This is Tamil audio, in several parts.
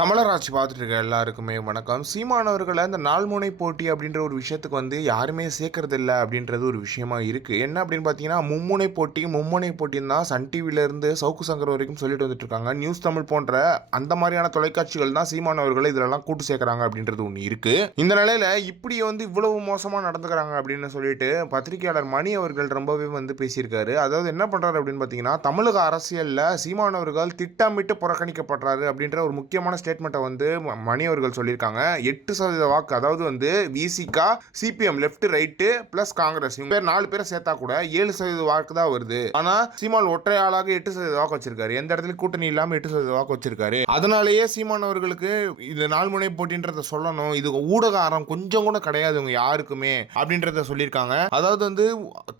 கமலராஜ் பார்த்துட்டு இருக்க எல்லாருக்குமே வணக்கம். சீமானவர்களை அந்த நால்முனை போட்டி அப்படின்ற ஒரு விஷயத்துக்கு வந்து யாருமே சேர்க்கறது இல்லை அப்படின்றது ஒரு விஷயமா இருக்கு. என்ன அப்படின்னு பார்த்தீங்கன்னா மும்முனை போட்டி மும்முனை போட்டின்னு தான் சன் டிவில இருந்து சவுக்கு சங்கர் வரைக்கும் சொல்லிட்டு வந்துட்டு இருக்காங்க நியூஸ் தமிழ் போன்ற அந்த மாதிரியான தொலைக்காட்சிகள் தான் சீமானவர்களை இதெல்லாம் கூட்டு சேர்க்கறாங்க அப்படின்றது ஒன்று இருக்கு. இந்த நிலையில இப்படி வந்து இவ்வளவு மோசமா நடந்துக்கிறாங்க அப்படின்னு சொல்லிட்டு பத்திரிகையாளர் மணி அவர்கள் ரொம்பவே வந்து பேசியிருக்காரு. அதாவது என்ன பண்றாரு அப்படின்னு பார்த்தீங்கன்னா தமிழக அரசியல்ல சீமானவர்கள் திட்டமிட்டு புறக்கணிக்கப்படுறாரு அப்படின்ற ஒரு முக்கியமான ஸ்டேட்மெண்ட்டை வந்து மணி அவர்கள் சொல்லியிருக்காங்க. எட்டு சதவீத வாக்கு அதாவது வந்து Visika CPM left right plus Congress இவங்க பேர் நாலு பேரை சேர்த்தா கூட ஏழு சதவீத வாக்கு தான் வருது. ஆனால் சீமான் ஒற்றையாளாக எட்டு சதவீத வாக்கு வச்சிருக்காரு. எந்த இடத்துல கூட்டணி இல்லாமல் எட்டு சதவீத வாக்கு வச்சிருக்காரு. அதனாலேயே சீமான் அவர்களுக்கு இது நாள் முனை போட்டின்றத சொல்லணும். இது ஊடக ஆரம் கொஞ்சம் கூட கிடையாது இவங்க யாருக்குமே அப்படின்றத சொல்லியிருக்காங்க. அதாவது வந்து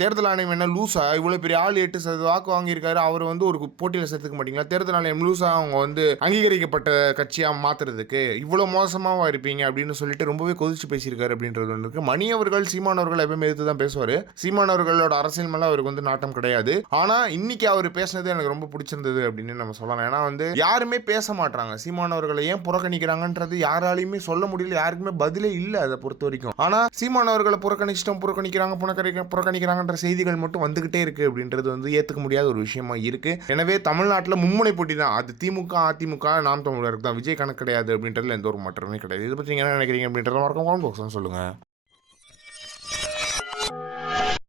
தேர்தல் ஆணையம் என்ன லூசா? இவ்வளோ பெரிய ஆள் எட்டு சதவீத வாக்கு வாங்கியிருக்காரு. அவர் வந்து ஒரு போட்டியில் சேர்த்துக்க மாட்டீங்களா? தேர்தல் ஆணையம் லூஸா அவங்க வந்து அங்கீகரிக்கப்பட்ட கட்சி கட்சியா மாத்துறதுக்கு இவ்வளோ மோசமாக இருப்பீங்க அப்படின்னு சொல்லிட்டு ரொம்பவே கொதிச்சு பேசியிருக்காரு அப்படின்றது ஒன்று இருக்கு. மணி அவர்கள் சீமான் அவர்கள் எப்பவுமே எடுத்து தான் பேசுவார். சீமான் அவர்களோட அரசியல் மேலே அவருக்கு வந்து நாட்டம் கிடையாது. ஆனால் இன்னைக்கு அவர் பேசினது எனக்கு ரொம்ப பிடிச்சிருந்தது அப்படின்னு நம்ம சொல்லலாம். ஏன்னா வந்து யாருமே பேச மாட்டாங்க சீமான் அவர்களை ஏன் புறக்கணிக்கிறாங்கன்றது யாராலையுமே சொல்ல முடியல. யாருக்குமே பதிலே இல்லை அதை பொறுத்த வரைக்கும். ஆனால் சீமான் அவர்களை புறக்கணிச்சிட்டோம் புறக்கணிக்கிறாங்க புறக்கணிக்க புறக்கணிக்கிறாங்கன்ற செய்திகள் மட்டும் வந்துகிட்டே இருக்கு அப்படின்றது வந்து ஏற்றுக்க முடியாத ஒரு விஷயமா இருக்கு. எனவே தமிழ்நாட்டில் மும்முனை போட்டி தான். அது திமுக அதிமுக நாம் தமிழருக்கு தான். விஜய் கணக்கு கிடையாது அப்படின்றதுல எந்த ஒரு மாற்றமே கிடையாது. இதை பற்றி என்ன நினைக்கிறீங்க அப்படின்றத மறக்காம comment box சொல்லுங்கள்